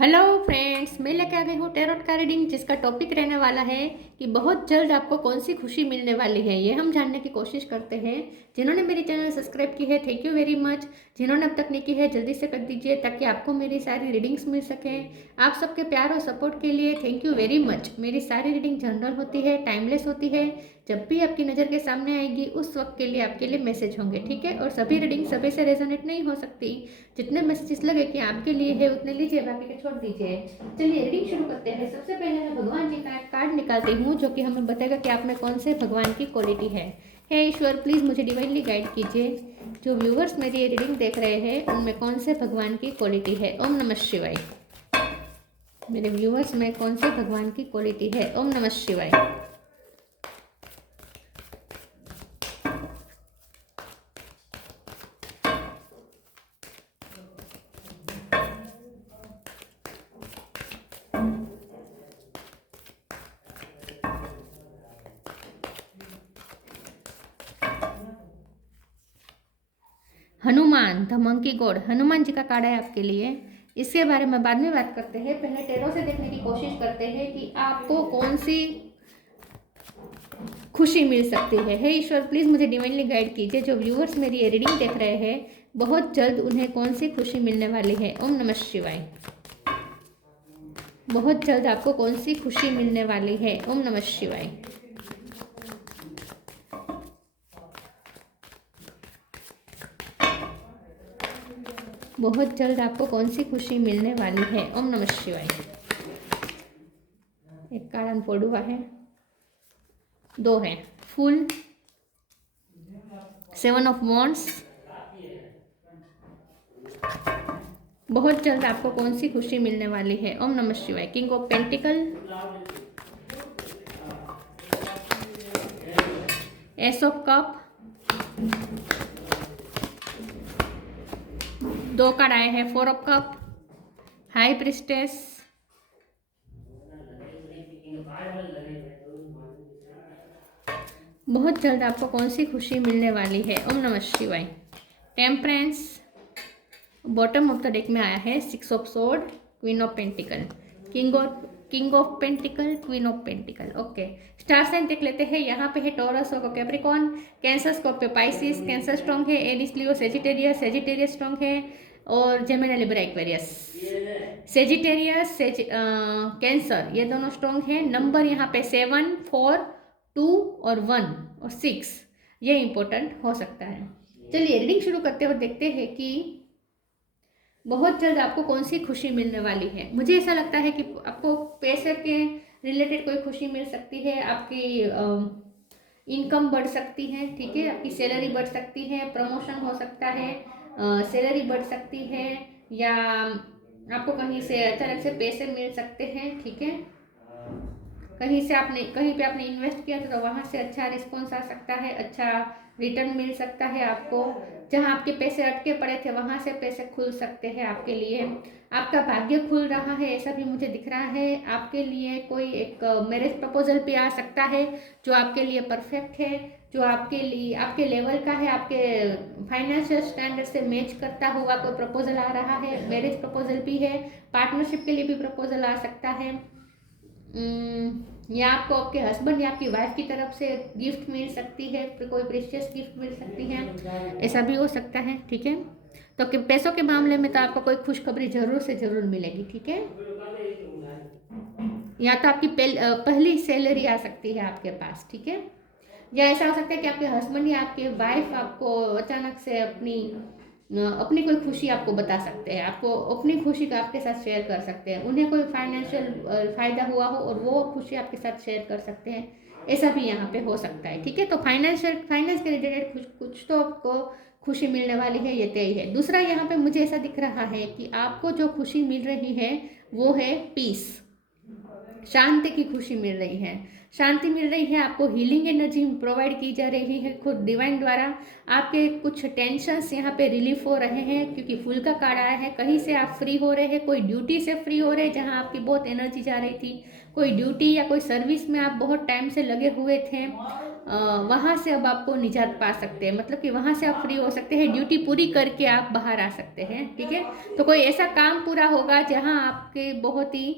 Hello friends, मैं लेके आ गई हूँ टैरोट का रीडिंग, जिसका टॉपिक रहने वाला है कि बहुत जल्द आपको कौन सी खुशी मिलने वाली है। ये हम जानने की कोशिश करते हैं। जिन्होंने मेरी चैनल सब्सक्राइब की है, थैंक यू वेरी मच। जिन्होंने अब तक नहीं की है, जल्दी से कर दीजिए ताकि आपको मेरी सारी रीडिंग्स मिल सके। आप सबके प्यार और सपोर्ट के लिए थैंक यू वेरी मच। मेरी सारी रीडिंग जनरल होती है, टाइमलेस होती है। जब भी आपकी नज़र के सामने आएगी उस वक्त के लिए आपके लिए मैसेज होंगे, ठीक है। और सभी रीडिंग सभी से रेजोनेट नहीं हो सकती। जितने मैसेजेस लगे कि आपके लिए है उतने लीजिए, बाकी के छोड़ दीजिए। चलिए रीडिंग शुरू करते हैं। सबसे पहले मैं भगवान जी का एक कार्ड निकालती हूँ जो कि हमें बताएगा कि आप में कौन से भगवान की क्वालिटी है। हे ईश्वर, प्लीज़ मुझे डिवाइनली गाइड कीजिए। जो व्यूवर्स मेरी ये रीडिंग देख रहे हैं उनमें कौन से भगवान की क्वालिटी है। ओम नमः शिवाय। मेरे व्यूवर्स में कौन से भगवान की क्वालिटी है। ओम नमः शिवाय। Hanuman, the monkey god, Hanuman ji का कार्ड है आपके लिए। इसके बारे में बाद में बात करते हैं। पहले टैरो से देखने की कोशिश करते हैं कि आपको कौन सी खुशी मिल सकती है। हे ईश्वर, प्लीज़ मुझे डिवाइनली गाइड कीजिए। जो व्यूअर्स मेरी ये रीडिंग देख रहे हैं बहुत जल्द उन्हें कौन सी खुशी मिलने वाली है। ओम नमः शिवाय। बहुत जल्द आपको कौन सी खुशी मिलने वाली है। ओम नमः शिवाय। बहुत जल्द आपको कौन सी खुशी मिलने वाली है। ओम नमः शिवाय। एक कार्ड अनफोल्ड हुआ है, दो है, फुल, 7 ऑफ वॉन्ड्स। बहुत जल्द आपको कौन सी खुशी मिलने वाली है। ओम नमः शिवाय। King of pentacle, S of cup, दो कार्ड आए हैं, 4 ऑफ कप, हाई प्रिस्टेस। बहुत जल्द आपको कौन सी खुशी मिलने वाली है। ओम नमः शिवाय। Temperance, bottom of the deck में आया है 6 of sword, queen of pentacle, king of pentacle, queen of pentacle. Okay, star sign देख लेते हैं। यहाँ पे है टॉरस और Capricorn, Cancer, Scorpio, Pisces. Cancer strong है, एरिस, लियो, सेजिटेरियस स्ट्रॉन्ग है, और Gemini, Libra, Aquarius. Sagittarius, Cancer, ये दोनों स्ट्रॉन्ग है। नंबर यहाँ पे 7, 4, 2 और 1 और 6, ये इंपॉर्टेंट हो सकता है। चलिए रीडिंग शुरू करते हुए देखते हैं कि बहुत जल्द आपको कौन सी खुशी मिलने वाली है। मुझे ऐसा लगता है कि आपको पैसे के रिलेटेड कोई खुशी मिल सकती है। आपकी इनकम बढ़ सकती है, ठीक है। आपकी सैलरी बढ़ सकती है, प्रमोशन हो सकता है, सैलरी बढ़ सकती है, या आपको कहीं से अचानक से पैसे मिल सकते हैं, ठीक है। कहीं पे आपने इन्वेस्ट किया था तो वहाँ से अच्छा रिस्पॉन्स आ सकता है, अच्छा रिटर्न मिल सकता है आपको। जहाँ आपके पैसे अटके पड़े थे वहाँ से पैसे खुल सकते हैं आपके लिए। आपका भाग्य खुल रहा है, ऐसा भी मुझे दिख रहा है। आपके लिए कोई एक मैरिज प्रपोजल भी आ सकता है जो आपके लिए परफेक्ट है, जो आपके लिए आपके लेवल का है, आपके फाइनेंशियल स्टैंडर्ड से मैच करता हुआ कोई प्रपोजल आ रहा है। मैरिज प्रपोजल भी है, पार्टनरशिप के लिए भी प्रपोजल आ सकता है, या आपको आपके हस्बैंड या आपकी वाइफ की तरफ से गिफ्ट मिल सकती है, कोई प्रेशियस गिफ्ट मिल सकती है, ऐसा भी हो सकता है, ठीक है। तो पैसों के मामले में तो आपको कोई खुशखबरी जरूर से जरूर मिलेगी, ठीक है। या तो आपकी पहली सैलरी आ सकती है आपके पास, ठीक है। या ऐसा हो सकता है कि आपके हस्बैंड या आपके वाइफ आपको अचानक से अपनी कोई खुशी आपको बता सकते हैं, आपको अपनी खुशी का आपके साथ शेयर कर सकते हैं। उन्हें कोई फाइनेंशियल फायदा हुआ हो और वो खुशी आपके साथ शेयर कर सकते हैं, ऐसा भी यहाँ पे हो सकता है, ठीक है। तो फाइनेंस के रिलेटेड कुछ कुछ तो आपको खुशी मिलने वाली है, ये तय है। दूसरा यहाँ पे मुझे ऐसा दिख रहा है कि आपको जो खुशी मिल रही है वो है पीस, शांति की खुशी मिल रही है, शांति मिल रही है आपको। हीलिंग एनर्जी प्रोवाइड की जा रही है खुद डिवाइन द्वारा। आपके कुछ टेंशन्स यहाँ पे रिलीफ हो रहे हैं क्योंकि फुल का कार्ड आया है। कहीं से आप फ्री हो रहे हैं, कोई ड्यूटी से फ्री हो रहे हैं जहाँ आपकी बहुत एनर्जी जा रही थी, कोई ड्यूटी या कोई सर्विस में आप बहुत टाइम से लगे हुए थे, वहाँ से अब आपको निजात पा सकते हैं, मतलब कि वहाँ से आप फ्री हो सकते हैं, ड्यूटी पूरी करके आप बाहर आ सकते हैं। ठीक है, तो कोई ऐसा काम पूरा होगा जहाँ आपके बहुत ही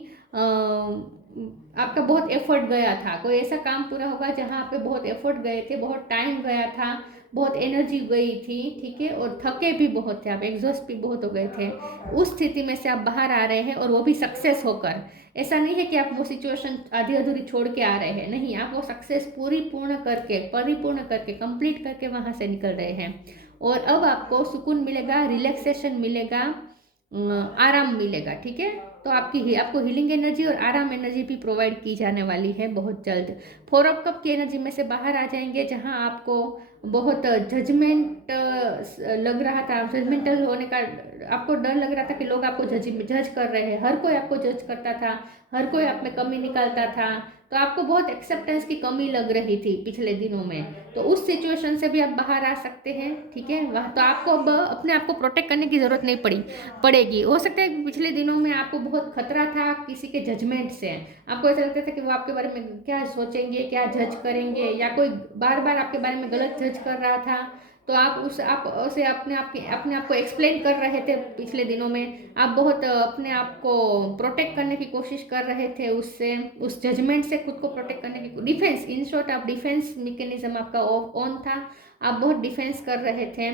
आपका बहुत एफर्ट गया था, कोई ऐसा काम पूरा होगा जहाँ आप पे बहुत एफर्ट गए थे, बहुत टाइम गया था, बहुत एनर्जी गई थी। ठीक है, और थके भी बहुत थे, आप एग्जॉस्ट भी बहुत हो गए थे। उस स्थिति में से आप बाहर आ रहे हैं, और वो भी सक्सेस होकर। ऐसा नहीं है कि आप वो सिचुएशन आधी अधूरी छोड़ के आ रहे हैं, नहीं, आप वो सक्सेस पूर्ण करके, परिपूर्ण करके, कंप्लीट करके वहां से निकल रहे हैं। और अब आपको सुकून मिलेगा, रिलैक्सेशन मिलेगा, आराम मिलेगा। ठीक है, तो आपको हीलिंग एनर्जी और आराम एनर्जी भी प्रोवाइड की जाने वाली है बहुत जल्द। 4 ऑफ कप की एनर्जी में से बाहर आ जाएंगे, जहां आपको बहुत जजमेंट लग रहा था, जजमेंटल होने का आपको डर लग रहा था कि लोग आपको जज कर रहे हैं, हर कोई आपको जज करता था, हर कोई आप में कमी निकालता था, तो आपको बहुत एक्सेप्टेंस की कमी लग रही थी पिछले दिनों में। तो उस सिचुएशन से भी आप बाहर आ सकते हैं। ठीक है, वह तो आपको अब अपने आप को प्रोटेक्ट करने की जरूरत नहीं पड़ेगी। हो सकता है पिछले दिनों में आपको बहुत खतरा था किसी के जजमेंट से, आपको ऐसा लगता था कि वो आपके बारे में क्या सोचेंगे, क्या जज करेंगे, या कोई बार बार आपके बारे में गलत जज कर रहा था, तो आप उसे अपने आप को एक्सप्लेन कर रहे थे। पिछले दिनों में आप बहुत अपने आप को प्रोटेक्ट करने की कोशिश कर रहे थे, उससे, उस जजमेंट से खुद को प्रोटेक्ट करने की डिफेंस, इन शॉर्ट आप डिफेंस मैकेनिज्म आपका ऑन था, आप बहुत डिफेंस कर रहे थे,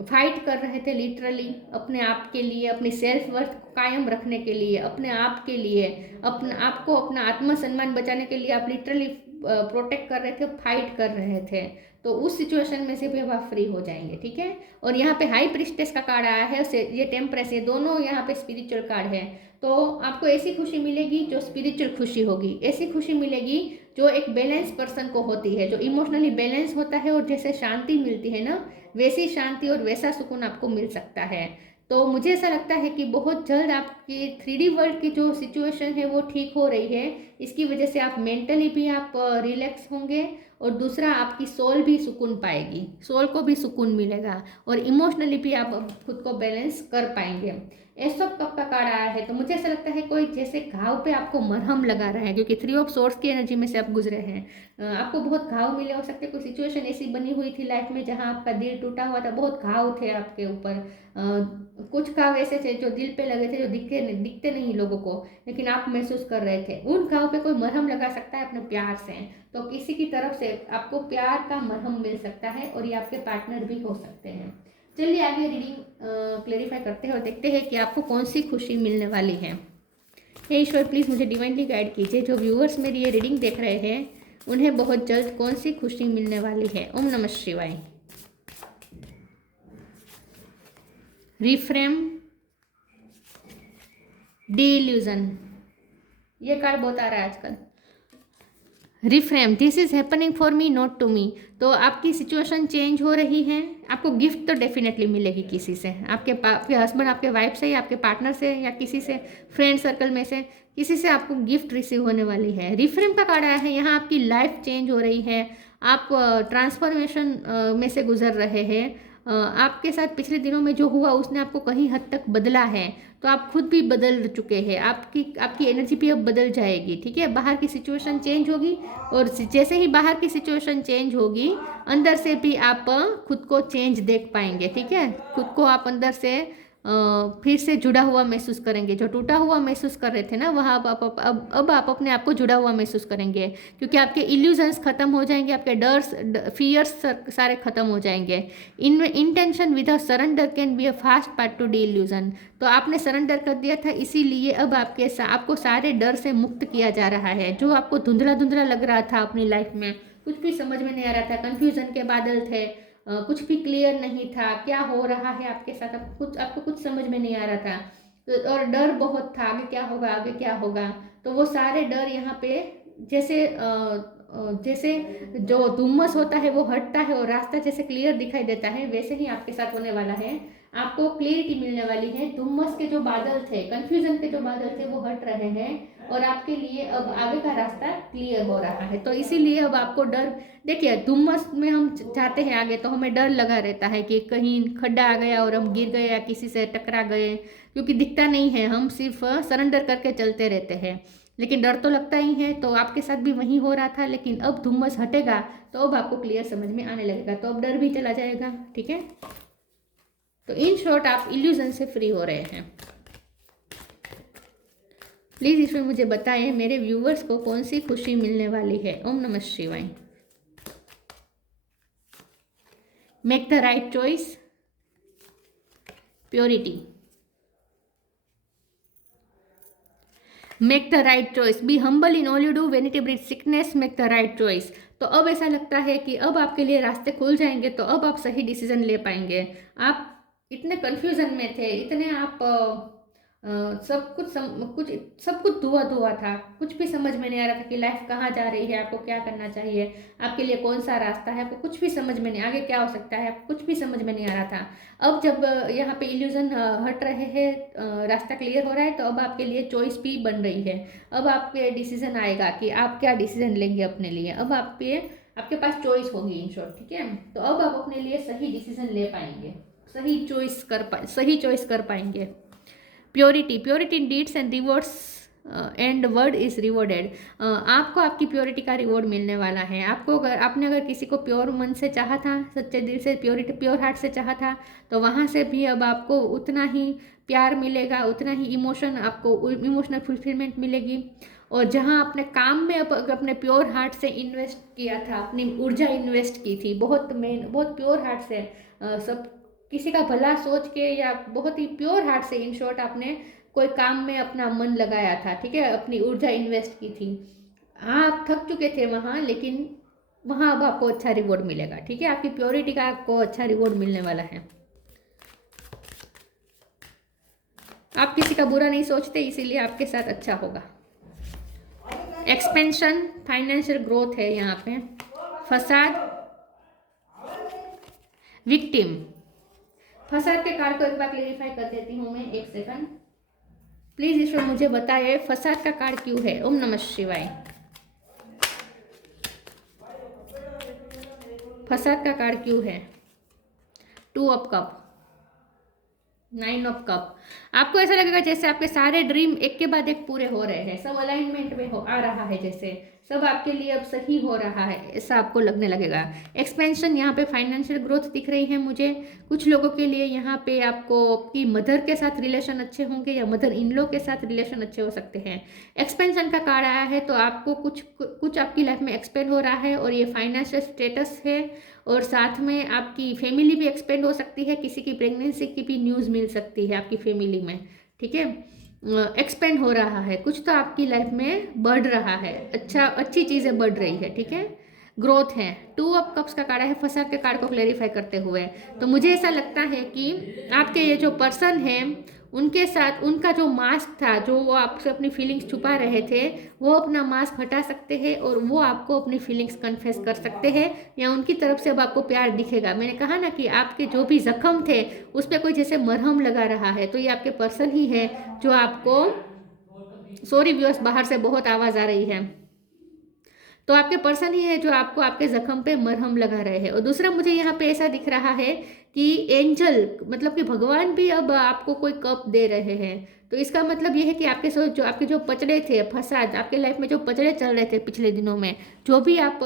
फाइट कर रहे थे लिटरली अपने आप के लिए, अपनी सेल्फ वर्थ कायम रखने के लिए, अपने आप के लिए, अपने आप को, अपना आत्मसम्मान बचाने के लिए आप लिटरली प्रोटेक्ट कर रहे थे, फाइट कर रहे थे। तो उस सिचुएशन में से भी अब आप फ्री हो जाएंगे। ठीक है, और यहाँ पे हाई प्रिस्टेस का कार्ड आया है, उससे ये टेम्परेस, ये दोनों यहाँ पे स्पिरिचुअल कार्ड है। तो आपको ऐसी खुशी मिलेगी जो स्पिरिचुअल खुशी होगी, ऐसी खुशी मिलेगी जो एक बैलेंस पर्सन को होती है, जो इमोशनली बैलेंस होता है, और जैसे शांति मिलती है ना, वैसी शांति और वैसा सुकून आपको मिल सकता है। तो मुझे ऐसा लगता है कि बहुत जल्द आपकी 3D वर्ल्ड की जो सिचुएशन है वो ठीक हो रही है। इसकी वजह से आप मेंटली भी आप रिलैक्स होंगे, और दूसरा आपकी सोल भी सुकून पाएगी, सोल को भी सुकून मिलेगा, और इमोशनली भी आप खुद को बैलेंस कर पाएंगे। एस ऑफ कप का कार्ड आया है, तो मुझे ऐसा लगता है कोई जैसे घाव पे आपको मरहम लगा रहा है, क्योंकि 3 ऑफ सोर्ड्स की एनर्जी में से आप गुजरे हैं। आपको बहुत घाव मिले हो सकते, कोई सिचुएशन ऐसी बनी हुई थी लाइफ में जहां आपका दिल टूटा हुआ था, बहुत घाव थे आपके ऊपर। कुछ घाव ऐसे थे जो दिल पे लगे थे, जो दिखते नहीं लोगों को, लेकिन आप महसूस कर रहे थे। उन घाव पे कोई मरहम लगा सकता है अपने प्यार से, तो किसी की तरफ से आपको प्यार का मरहम मिल सकता है, और ये आपके पार्टनर भी हो सकते हैं। चलिए आगे रीडिंग क्लेरिफाई करते हैं और देखते हैं कि आपको कौन सी खुशी मिलने वाली है। हे ईश्वर, प्लीज़ मुझे डिवाइनली गाइड कीजिए, जो व्यूअर्स मेरी ये रीडिंग देख रहे हैं उन्हें बहुत जल्द कौन सी खुशी मिलने वाली है। ओम नमः शिवाय। रिफ्रेम, डिल्यूजन, ये कार्ड बहुत आ रहा है आजकल। Reframe, this is happening for me not to me. तो आपकी सिचुएशन चेंज हो रही है, आपको गिफ्ट तो डेफिनेटली मिलेगी किसी से, आपके हस्बैंड, आपके वाइफ से, या आपके पार्टनर से, या किसी से, फ्रेंड सर्कल में से किसी से आपको गिफ्ट रिसीव होने वाली है। रिफ्रेम का कार्ड आया है, यहाँ आपकी लाइफ चेंज हो रही है, आप ट्रांसफॉर्मेशन में से गुजर रहे हैं। आपके साथ पिछले दिनों में जो हुआ उसने आपको कहीं हद तक बदला है, तो आप खुद भी बदल चुके हैं, आपकी एनर्जी भी अब बदल जाएगी। ठीक है, बाहर की सिचुएशन चेंज होगी, और जैसे ही बाहर की सिचुएशन चेंज होगी, अंदर से भी आप खुद को चेंज देख पाएंगे। ठीक है, खुद को आप अंदर से फिर से जुड़ा हुआ महसूस करेंगे, जो टूटा हुआ महसूस कर रहे थे ना, वहाँ अब आप अपने आप को जुड़ा हुआ महसूस करेंगे, क्योंकि आपके इल्यूजन्स खत्म हो जाएंगे, आपके डर्स, फियर्स सारे खत्म हो जाएंगे। Intention with a surrender can be a fast part two D illusion. तो आपने सरेंडर कर दिया था, इसीलिए अब आपको सारे डर से मुक्त किया जा रहा है। जो आपको धुंधला धुंधला लग रहा था अपनी लाइफ में, कुछ भी समझ में नहीं आ रहा था, कंफ्यूजन के बादल थे, कुछ भी क्लियर नहीं था, क्या हो रहा है आपके साथ, आपको कुछ समझ में नहीं आ रहा था, तो और डर बहुत था, आगे क्या होगा, आगे क्या होगा। तो वो सारे डर यहाँ पे जैसे जो धुम्मस होता है वो हटता है, और रास्ता जैसे क्लियर दिखाई देता है, वैसे ही आपके साथ होने वाला है। आपको क्लियरिटी मिलने वाली है, धुम्मस के जो बादल थे, कंफ्यूजन के जो बादल थे वो हट रहे हैं, और आपके लिए अब आगे का रास्ता क्लियर हो रहा है। तो इसीलिए अब आपको डर, देखिए धुम्मस में हम जाते हैं आगे, तो हमें डर लगा रहता है कि कहीं खड्डा आ गया और हम गिर गए, या किसी से टकरा गए, क्योंकि दिखता नहीं है, हम सिर्फ सरेंडर करके चलते रहते हैं। लेकिन डर तो लगता ही है। तो आपके साथ भी वही हो रहा था, लेकिन अब धुम्मस हटेगा तो अब आपको क्लियर समझ में आने लगेगा, तो अब डर भी चला जाएगा। ठीक है, तो इन शॉर्ट आप इल्यूजन से फ्री हो रहे हैं। प्लीज इसमें मुझे बताएं मेरे व्यूवर्स को कौन सी खुशी मिलने वाली है। ओम नमः शिवाय। Make the right choice, purity. Make the right choice, be humble in all you do, vanity breed sickness, make the right choice. तो अब ऐसा लगता है कि अब आपके लिए रास्ते खुल जाएंगे, तो अब आप सही डिसीजन ले पाएंगे। आप इतने कंफ्यूजन में थे, इतने आप सब कुछ धुआं धुआं था, कुछ भी समझ में नहीं आ रहा था कि लाइफ कहाँ जा रही है, आपको क्या करना चाहिए, आपके लिए कौन सा रास्ता है, आपको कुछ भी समझ में नहीं, आगे क्या हो सकता है, आपको कुछ भी समझ में नहीं आ रहा था। अब जब यहाँ पे इल्यूजन हट रहे हैं, रास्ता क्लियर हो रहा है, तो अब आपके लिए चॉइस भी बन रही है। अब आपके डिसीजन आएगा कि आप क्या डिसीजन लेंगे अपने लिए। अब आपके पास चॉइस होगी इन शॉर्ट। ठीक है, तो अब आप अपने लिए सही डिसीजन ले पाएंगे, सही चॉइस कर पाएंगे। Purity, purity in deeds and rewards and word is rewarded. आपको आपकी प्योरिटी का रिवॉर्ड मिलने वाला है। आपको आपने अगर किसी को प्योर मन से चाहा था, सच्चे दिल से, प्योरिटी प्योर हार्ट से चाहा था, तो वहाँ से भी अब आपको उतना ही प्यार मिलेगा, उतना ही आपको इमोशनल फुलफिलमेंट मिलेगी। और जहाँ आपने काम में अपने प्योर हार्ट से इन्वेस्ट किया था, अपनी ऊर्जा इन्वेस्ट की थी, बहुत प्योर हार्ट से, सब किसी का भला सोच के, या बहुत ही प्योर हार्ट से, इन शॉर्ट आपने कोई काम में अपना मन लगाया था। ठीक है, अपनी ऊर्जा इन्वेस्ट की थी। हाँ, आप थक चुके थे वहाँ, लेकिन वहाँ अब आपको अच्छा रिवॉर्ड मिलेगा। ठीक है, आपकी प्योरिटी का आपको अच्छा रिवॉर्ड मिलने वाला है। आप किसी का बुरा नहीं सोचते, इसीलिए आपके साथ अच्छा होगा। एक्सपेंशन, फाइनेंशियल ग्रोथ है यहाँ पे। फसाद, विक्टिम। फसाद के कार्ड को एक बार क्लेरिफाई कर देती हूँ मैं, एक सेकंड प्लीज। इसमें मुझे बताइए फसाद का कार्ड क्यों है। ओम नमः शिवाय। फसाद का कार्ड क्यों है। 2 ऑफ कप, 9 ऑफ कप। आपको ऐसा लगेगा जैसे आपके सारे ड्रीम एक के बाद एक पूरे हो रहे हैं, सब अलाइनमेंट में आ रहा है, जैसे सब आपके लिए अब सही हो रहा है, ऐसा आपको लगने लगेगा। एक्सपेंशन, यहाँ पे फाइनेंशियल ग्रोथ दिख रही है मुझे। कुछ लोगों के लिए यहाँ पे आपको आपकी मदर के साथ रिलेशन अच्छे होंगे, या मदर इन लॉ के साथ रिलेशन अच्छे हो सकते हैं। एक्सपेंशन का कार्ड आया है, तो आपको कुछ आपकी लाइफ में एक्सपेंड हो रहा है, और ये फाइनेंशियल स्टेटस है, और साथ में आपकी फैमिली भी एक्सपेंड हो सकती है, किसी की प्रेगनेंसी की भी न्यूज़ मिल सकती है आपकी फैमिली में। ठीक है, एक्सपेंड हो रहा है, कुछ तो आपकी लाइफ में बढ़ रहा है, अच्छी चीज़ें बढ़ रही है। ठीक है, ग्रोथ है। 2 ऑफ कप्स का कार्ड है, फसाद के कार्ड को क्लेरिफाई करते हुए। तो मुझे ऐसा लगता है कि आपके ये जो पर्सन है, उनके साथ उनका जो मास्क था, जो वो आपसे अपनी फीलिंग्स छुपा रहे थे, वो अपना मास्क हटा सकते हैं, और वो आपको अपनी फीलिंग्स कन्फेस कर सकते हैं, या उनकी तरफ से अब आपको प्यार दिखेगा। मैंने कहा ना कि आपके जो भी जख्म थे उस पर कोई जैसे मरहम लगा रहा है, तो ये आपके पर्सन ही है जो आपको, सॉरी व्यूअर्स, बाहर से बहुत आवाज़ आ रही है, तो आपके पर्सन ही है जो आपको आपके जख्म पे मरहम लगा रहे हैं। और दूसरा मुझे यहाँ पे ऐसा दिख रहा है कि एंजल, मतलब कि भगवान भी अब आपको कोई कप दे रहे हैं। तो इसका मतलब ये है कि आपके जो पचड़े थे, फसाद, आपके लाइफ में जो पचड़े चल रहे थे पिछले दिनों में, जो भी आप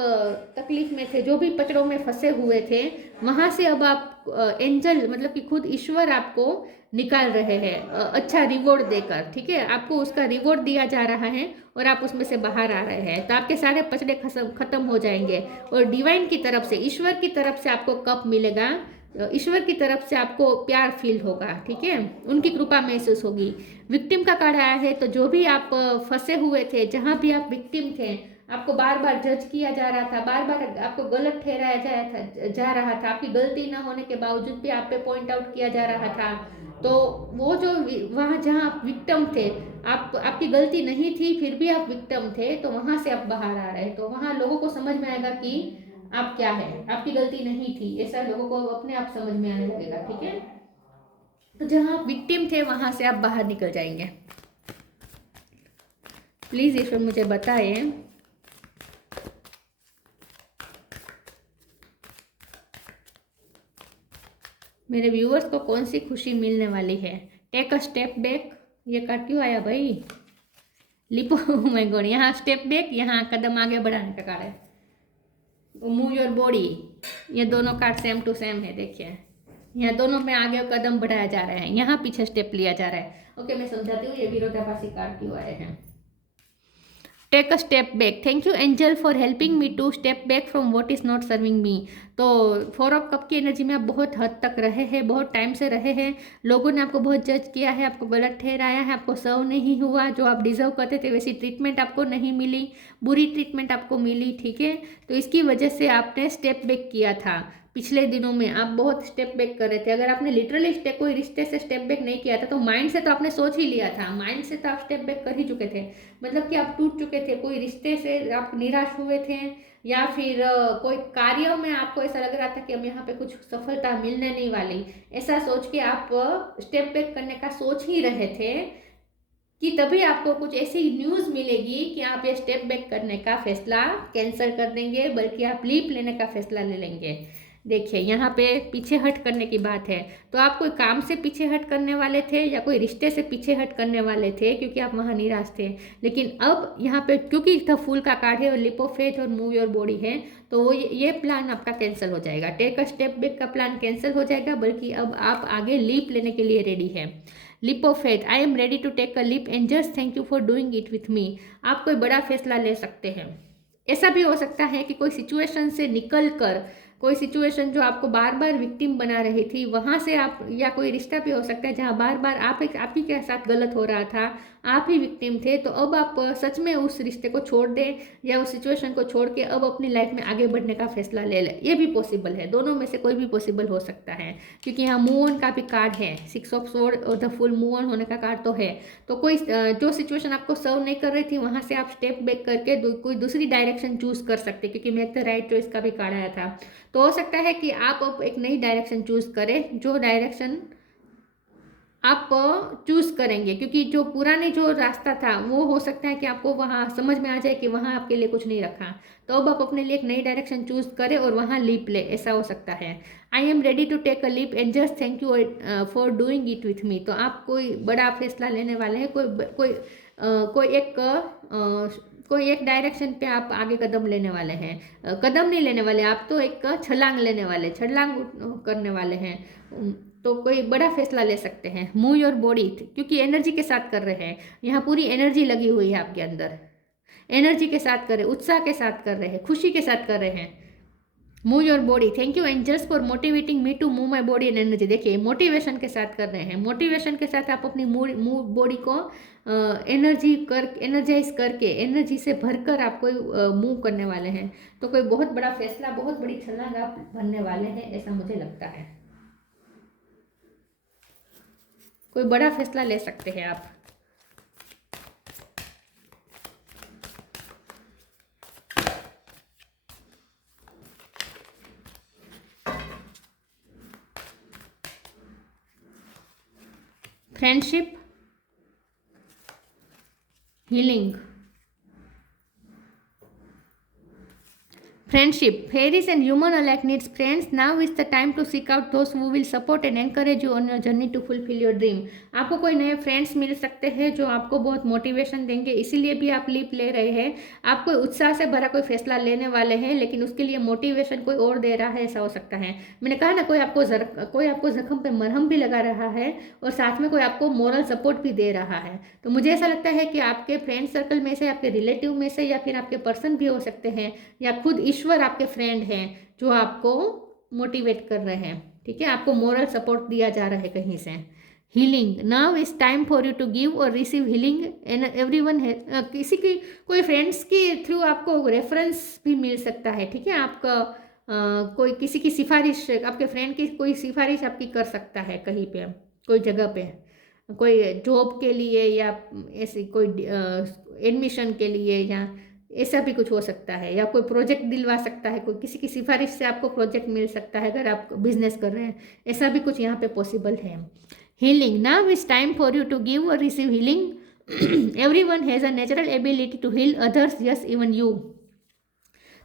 तकलीफ में थे, जो भी पचड़ों में फंसे हुए थे, वहाँ से अब आप एंजल, मतलब कि खुद ईश्वर आपको निकाल रहे हैं, अच्छा रिवॉर्ड देकर। ठीक है, आपको उसका रिवॉर्ड दिया जा रहा है, और आप उसमें से बाहर आ रहे हैं, तो आपके सारे पचड़े खत्म हो जाएंगे, और डिवाइन की तरफ से, ईश्वर की तरफ से आपको कप मिलेगा, ईश्वर की तरफ से आपको प्यार फील होगा। ठीक है, उनकी कृपा महसूस होगी। विक्टिम का कार्ड आया है, तो जो भी आप फंसे हुए थे, जहाँ भी आप विक्टिम थे, आपको बार बार जज किया जा रहा था, बार बार आपको गलत ठहराया जा रहा था, आपकी गलती ना होने के बावजूद भी आप पे पॉइंट आउट किया जा रहा था, तो वो जो वहाँ जहाँ आप विक्टिम थे, आपकी गलती नहीं थी, फिर भी आप विक्टिम थे, तो वहाँ से आप बाहर आ रहे, तो वहाँ लोगों को समझ में आएगा कि आप क्या है, आपकी गलती नहीं थी, ऐसा लोगों को अपने आप समझ में आने लगेगा। ठीक है, तो जहाँ आप विक्टिम थे वहाँ से आप बाहर निकल जाएंगे। प्लीज़ ईश्वर मुझे बताएं मेरे व्यूअर्स को कौन सी खुशी मिलने वाली है। टेक अ स्टेप बैक, ये कार्ड क्यों आया भाई। लिपो माय गॉड, यहाँ स्टेप बैक, यहाँ कदम आगे बढ़ाने का कार्ड है। मूव योर बॉडी, ये दोनों कार्ड सेम टू सेम है। देखिए यहाँ दोनों में आगे कदम बढ़ाया जा रहा है, यहाँ पीछे स्टेप लिया जा रहा है। ओके, मैं समझाती हूँ ये विरोधाभासी कार्ड क्यों आए हैं। Take a step back, thank you angel for helping me to step back from what is not serving me. तो 4 ऑफ कप की एनर्जी में आप बहुत हद तक रहे हैं, बहुत टाइम से रहे हैं। लोगों ने आपको बहुत जज किया है, आपको गलत ठहराया है, आपको सर्व नहीं हुआ, जो आप डिजर्व करते थे वैसी ट्रीटमेंट आपको नहीं मिली, बुरी ट्रीटमेंट आपको मिली। ठीक है, तो इसकी वजह से आपने स्टेप बैक किया था। पिछले दिनों में आप बहुत स्टेप बैक कर रहे थे। अगर आपने लिटरली कोई रिश्ते से स्टेप बैक नहीं किया था तो माइंड से तो आपने सोच ही लिया था, माइंड से तो आप स्टेप बैक कर ही चुके थे। मतलब कि आप टूट चुके थे, कोई रिश्ते से आप निराश हुए थे, या फिर कोई कार्य में आपको ऐसा लग रहा था कि अब यहाँ पे कुछ सफलता मिलने नहीं वाली, ऐसा सोच के आप स्टेप बैक करने का सोच ही रहे थे कि तभी आपको कुछ ऐसी न्यूज़ मिलेगी कि आप ये स्टेप बैक करने का फैसला कैंसिल कर देंगे, बल्कि आप लीप लेने का फैसला ले लेंगे। देखिए यहाँ पे पीछे हट करने की बात है, तो आप कोई काम से पीछे हट करने वाले थे या कोई रिश्ते से पीछे हट करने वाले थे क्योंकि आप वहाँ निराश थे। लेकिन अब यहाँ पे क्योंकि द फूल का कार्ड है और लिप ऑफ फेथ और मूव योर बॉडी है, तो वो ये प्लान आपका कैंसिल हो जाएगा। टेक अ स्टेप बैक का प्लान कैंसिल हो जाएगा, बल्कि अब आप आगे लीप लेने के लिए रेडी है। Leap of faith, I am ready to take a leap and just thank you for doing it with me. आप कोई बड़ा फैसला ले सकते हैं। ऐसा भी हो सकता है कि कोई सिचुएशन से निकल कर, कोई सिचुएशन जो आपको बार बार विक्टिम बना रही थी वहाँ से आप, या कोई रिश्ता भी हो सकता है जहाँ बार बार आप ही के साथ गलत हो रहा था, आप ही विक्टिम थे, तो अब आप सच में उस रिश्ते को छोड़ दें या उस सिचुएशन को छोड़ के अब अपनी लाइफ में आगे बढ़ने का फैसला ले लें। ये भी पॉसिबल है, दोनों में से कोई भी पॉसिबल हो सकता है, क्योंकि यहाँ मूव ऑन का भी कार्ड है, 6 ऑफ सोर्ड और द फुल मूव ऑन होने का कार्ड तो है। तो कोई जो सिचुएशन आपको सर्व नहीं कर रही थी वहाँ से आप स्टेप बैक करके कोई दूसरी डायरेक्शन चूज कर सकते, क्योंकि मेक द राइट चॉइस का भी कार्ड आया था। तो हो सकता है कि आप अब एक नई डायरेक्शन चूज करें, जो डायरेक्शन आप चूज करेंगे, क्योंकि जो पुरानी जो रास्ता था वो हो सकता है कि आपको वहाँ समझ में आ जाए कि वहाँ आपके लिए कुछ नहीं रखा, तो अब आप अपने लिए एक नई डायरेक्शन चूज करें और वहाँ लीप ले, ऐसा हो सकता है। I am ready to take a leap and just thank you for doing it with me. तो आप कोई बड़ा फैसला लेने वाले हैं, कोई एक डायरेक्शन पे आप आगे कदम लेने वाले हैं। कदम नहीं लेने वाले आप, तो एक छलांग लेने वाले, छलांग करने वाले हैं। तो कोई बड़ा फैसला ले सकते हैं। मूव योर बॉडी, क्योंकि एनर्जी के साथ कर रहे हैं, यहाँ पूरी एनर्जी लगी हुई है आपके अंदर, एनर्जी के साथ कर रहे, उत्साह के साथ कर रहे हैं, खुशी के साथ कर रहे हैं। Move your body, thank you angels for motivating me to move my body and energy. देखिए मोटिवेशन के साथ कर रहे हैं, मोटिवेशन के साथ आप अपनी मूव बॉडी को एनर्जाइज करके, एनर्जी से भरकर आप कोई मूव करने वाले हैं। तो कोई बहुत बड़ा फैसला, बहुत बड़ी छलांग आप भरने वाले हैं, ऐसा मुझे लगता है। कोई बड़ा फैसला ले सकते हैं आप। Friendship, healing, friendship, fairies and human alike needs friends. Now is the time to seek out those who will support and encourage you on your journey to fulfill your dream. आपको कोई नए फ्रेंड्स मिल सकते हैं जो आपको बहुत motivation देंगे, इसीलिए भी आप लीप ले रहे हैं। आप कोई उत्साह से भरा कोई फैसला लेने वाले हैं, लेकिन उसके लिए मोटिवेशन कोई और दे रहा है, ऐसा हो सकता है। मैंने कहा ना, कोई आपको जख्म पे मरहम भी लगा रहा है और साथ में कोई आपको मोरल सपोर्ट भी दे रहा है। तो मुझे ऐसा लगता है कि आपके फ्रेंड सर्कल में से, आपके रिलेटिव में से, या फिर आपके पर्सन भी हो सकते हैं, या खुद ईश्वर आपके फ्रेंड हैं जो आपको मोटिवेट कर रहे हैं। ठीक है, आपको मोरल सपोर्ट दिया जा रहा है कहीं से। Healing, now is time for you to give और रिसीव हीलिंग एंड एवरीवन है। किसी की, कोई फ्रेंड्स के थ्रू आपको रेफरेंस भी मिल सकता है। ठीक है, आपका कोई किसी की सिफारिश, आपके फ्रेंड की कोई सिफारिश आपकी कर सकता है कहीं पे, कोई जगह पे, कोई जॉब के लिए या ऐसी कोई एडमिशन के लिए, या ऐसा भी कुछ हो सकता है, या कोई प्रोजेक्ट दिलवा सकता है, कोई किसी की सिफारिश से आपको प्रोजेक्ट मिल सकता है अगर आप बिजनेस कर रहे हैं, ऐसा भी कुछ यहाँ पे पॉसिबल है। Healing, now is time for you to give और receive healing. Everyone has a natural ability to heal others, yes even you.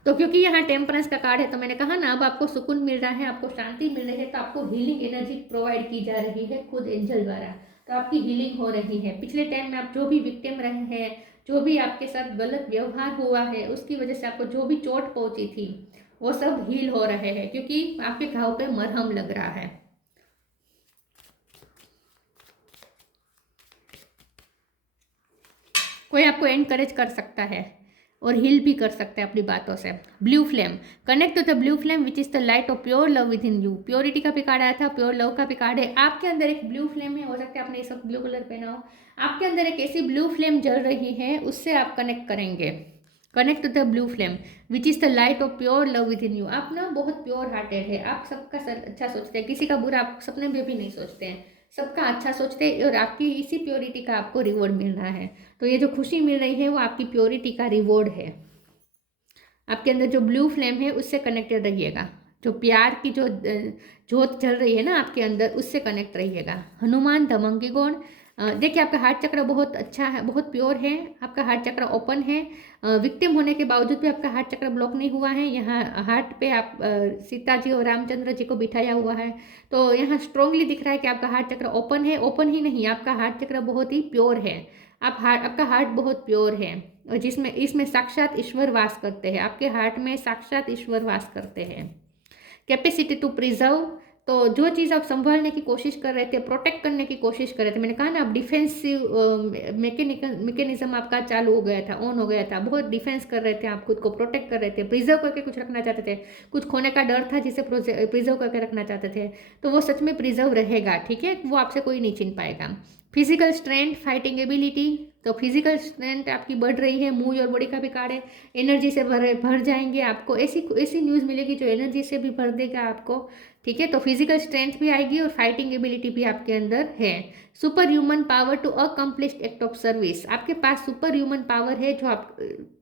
तो क्योंकि यहाँ टेम्परेंस का कार्ड है, तो मैंने कहा ना, अब आपको सुकून मिल रहा है, आपको शांति मिल रही है, तो आपको हीलिंग एनर्जी प्रोवाइड की जा रही है खुद एंजल द्वारा। तो आपकी हीलिंग हो रही है। पिछले टाइम में आप जो भी विक्टिम रहे हैं, जो भी आपके साथ गलत व्यवहार हुआ है, उसकी वजह से आपको जो भी चोट पहुंची थी, वो सब हील हो रहे हैं, क्योंकि आपके घाव पे मरहम लग रहा है। कोई आपको एनकरेज कर सकता है और हील भी कर सकते हैं अपनी बातों से। Blue flame, connect to the blue flame which is the light of pure love within you. Purity का भी कार्ड आया था, प्योर लव का भी कार्ड है। आपके अंदर एक ब्लू फ्लेम है, हो सकता है आपने इस वक्त ब्लू कलर पहना हो, आपके अंदर एक ऐसी ब्लू फ्लेम जल रही है, उससे आप कनेक्ट करेंगे। Connect to the blue flame which is the light of pure love within you. आप ना बहुत प्योर हार्टेड है, आप सबका अच्छा सोचते हैं, किसी का बुरा आप सपने में भी नहीं सोचते हैं, सबका अच्छा सोचते हैं, और आपकी इसी प्योरिटी का आपको रिवॉर्ड मिल रहा है। तो ये जो खुशी मिल रही है वो आपकी प्योरिटी का रिवॉर्ड है। आपके अंदर जो ब्लू फ्लेम है उससे कनेक्टेड रहिएगा। जो प्यार की जो ज्योत जल रही है ना आपके अंदर, उससे कनेक्ट रहिएगा। हनुमान धमंगी गौण, देखिए आपका हार्ट चक्र बहुत अच्छा है, बहुत प्योर है, आपका हार्ट चक्र ओपन है। विक्टिम होने के बावजूद भी आपका हार्ट चक्र ब्लॉक नहीं हुआ है। यहाँ हार्ट पे आप सीता जी और रामचंद्र जी को बिठाया हुआ है, तो यहाँ स्ट्रांगली दिख रहा है कि आपका हार्ट चक्र ओपन है। ओपन ही नहीं, आपका हार्ट चक्र बहुत ही प्योर है। आपका हार्ट बहुत प्योर है, और जिसमें इसमें साक्षात ईश्वर वास करते हैं। आपके हार्ट में साक्षात ईश्वर वास करते हैं। कैपेसिटी टू प्रिजर्व, तो जो चीज़ आप संभालने की कोशिश कर रहे थे, प्रोटेक्ट करने की कोशिश कर रहे थे, मैंने कहा ना आप डिफेंसिव मैकेनिज्म आपका चालू हो गया था, ऑन हो गया था, बहुत डिफेंस कर रहे थे, आप खुद को प्रोटेक्ट कर रहे थे, प्रिजर्व करके कुछ रखना चाहते थे, कुछ खोने का डर था जिसे प्रिजर्व करके रखना चाहते थे, तो वो सच में प्रिजर्व रहेगा। ठीक है, वो आपसे कोई नहीं छीन पाएगा। फिजिकल स्ट्रेंथ, फाइटिंग एबिलिटी, तो फिजिकल स्ट्रेंथ आपकी बढ़ रही है। मूव और बॉडी का भी कार्ड है, एनर्जी से भर जाएंगे। आपको ऐसी न्यूज़ मिलेगी जो एनर्जी से भी भर देगा आपको। ठीक है, तो फिजिकल स्ट्रेंथ भी आएगी और फाइटिंग एबिलिटी भी आपके अंदर है। Super human power to accomplished act of service, आपके पास सुपर ह्यूमन पावर है, जो आप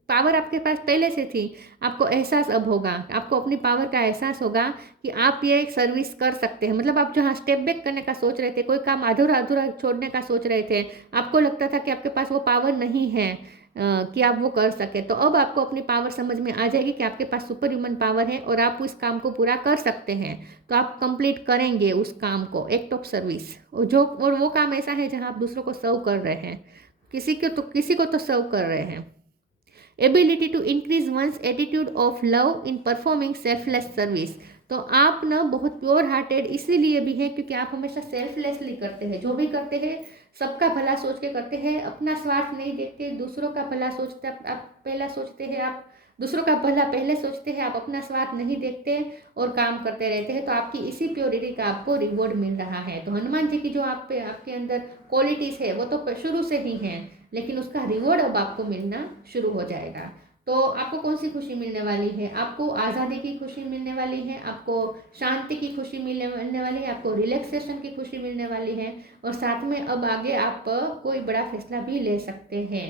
पावर आपके पास पहले से थी, आपको एहसास अब होगा, आपको अपनी पावर का एहसास होगा कि आप ये एक सर्विस कर सकते हैं। मतलब आप जहाँ स्टेप बैक करने का सोच रहे थे, कोई काम अधूरा अधूरा छोड़ने का सोच रहे थे, आपको लगता था कि आपके पास वो पावर नहीं है कि आप वो कर सके, तो अब आपको अपनी पावर समझ में आ जाएगी कि आपके पास सुपर ह्यूमन पावर है और आप उस काम को पूरा कर सकते हैं। तो आप कंप्लीट करेंगे उस काम को, एक्ट ऑफ सर्विस, और वो काम ऐसा है जहां आप दूसरों को सर्व कर रहे हैं, किसी को तो सर्व कर रहे हैं। Ability to increase one's attitude of love in performing selfless service, तो आप ना बहुत प्योर हार्टेड इसीलिए भी है क्योंकि आप हमेशा सेल्फलेसली करते हैं, जो भी करते हैं सबका भला सोच के करते हैं, अपना स्वार्थ नहीं देखते, दूसरों का भला सोचते, आप पहला सोचते हैं, आप दूसरों का भला पहले सोचते हैं, आप अपना स्वार्थ नहीं देखते और काम करते रहते हैं। तो आपकी इसी प्योरिटी का आपको रिवॉर्ड मिल रहा है। तो हनुमान जी की जो आपके अंदर क्वालिटीज है वो तो शुरू से ही हैं, लेकिन उसका रिवॉर्ड अब आपको मिलना शुरू हो जाएगा। तो आपको कौन सी खुशी मिलने वाली है? आपको आज़ादी की खुशी मिलने वाली है, आपको शांति की खुशी मिलने वाली है, आपको रिलैक्सेशन की खुशी मिलने वाली है, और साथ में अब आगे आप कोई बड़ा फैसला भी ले सकते हैं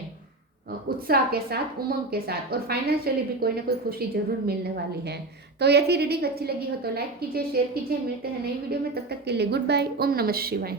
उत्साह के साथ, उमंग के साथ, और फाइनेंशियली भी कोई ना कोई खुशी जरूर मिलने वाली है। तो यदि रीडिंग अच्छी लगी हो तो लाइक कीजिए, शेयर कीजिए। मिलते हैं नई वीडियो में, तब तक के लिए गुड बाय। ओम नमः शिवाय।